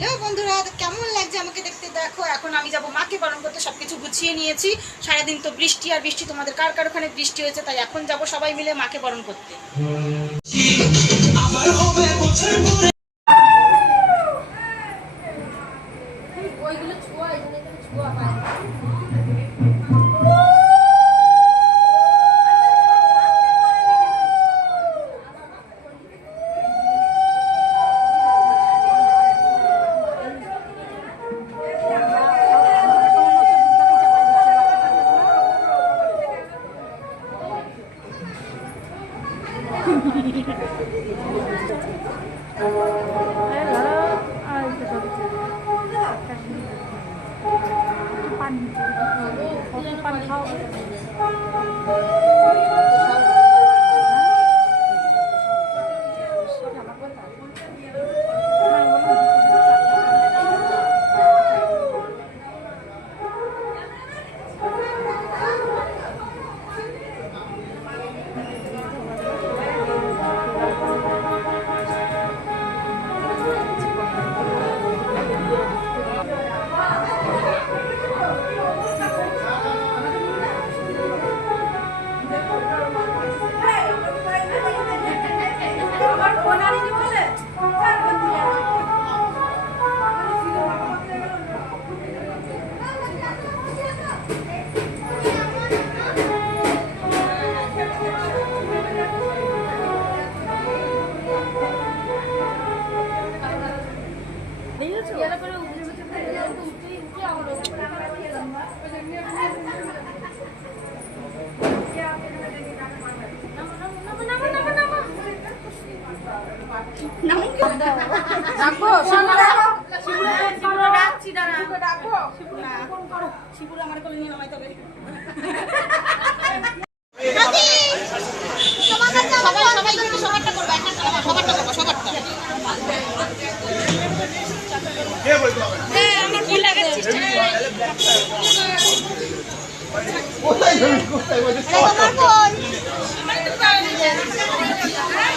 Hello বন্ধুরা, কেমন লাগছে আমাকে দেখতে? দেখো এখন আমি যাব মাকে বরণ করতে, সবকিছু গুছিয়ে নিয়েছি। সারাদিন তো বৃষ্টি আর বৃষ্টি, তোমাদের কার কার ওখানে বৃষ্টি হয়েছে, তাই এখন যাব সবাই মিলে মাকে বরণ করতে। ওইগুলো ছোঁয়া, এখানে ছোঁয়া পায়। pan khâu শিবুর আমার কোলে নিয়ে নামাই তবে সবারটা করবো, সবারটা করবো, সবারটা। আমার ফুল লাগাচ্ছিস কোথায়